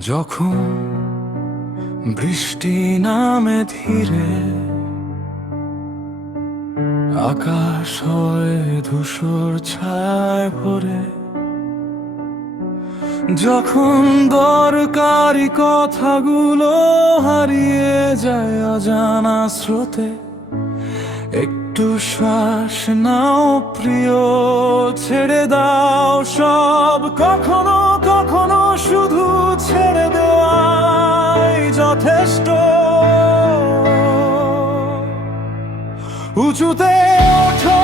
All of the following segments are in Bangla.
যখন বৃষ্টি নামে ধীরে আকাশ হয় ধূসর ছায় ভরে, যখন দরকারি কথাগুলো হারিয়ে যায় অজানা স্রোতে, একটু শ্বাস নাও প্রিয়, ছেড়ে দাও সব কখনো ছেড়ে দেওয়াই যথেষ্ট। উঁচুতে ওঠো।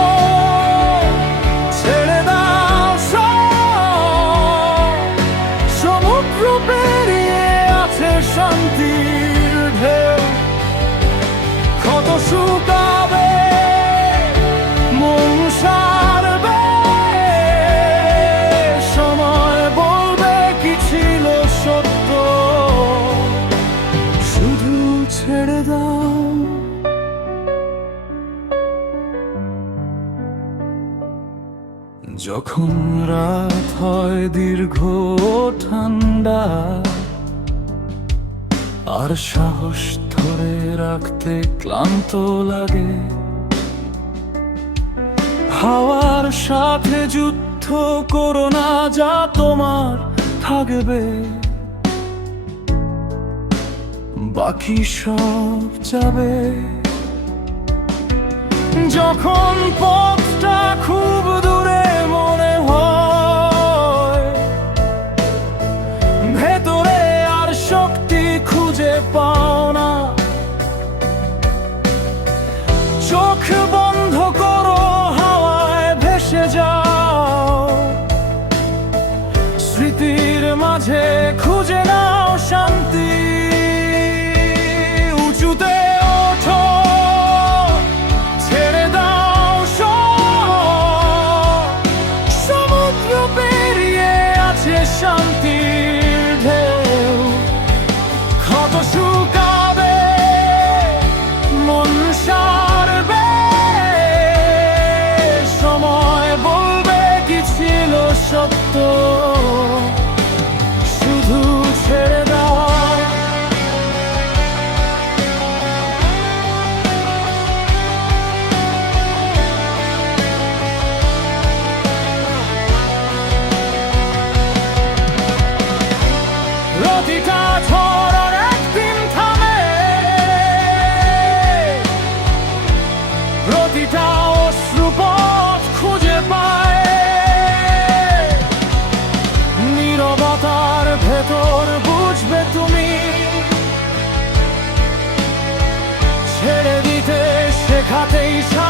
যখন রাত হয় দীর্ঘ ঠান্ডা, আর সাহস ধরে রাখতে ক্লান্ত লাগে। হাওয়ার সাথে যুদ্ধ করো না, যা তোমার থাকবে। বাকি সব যাবে। যখন পথটা খুব শান্তির ঢেউ। ক্ষত শুকাবে মন সারবে সময় বলবে কি ছিল সত্য? salvation.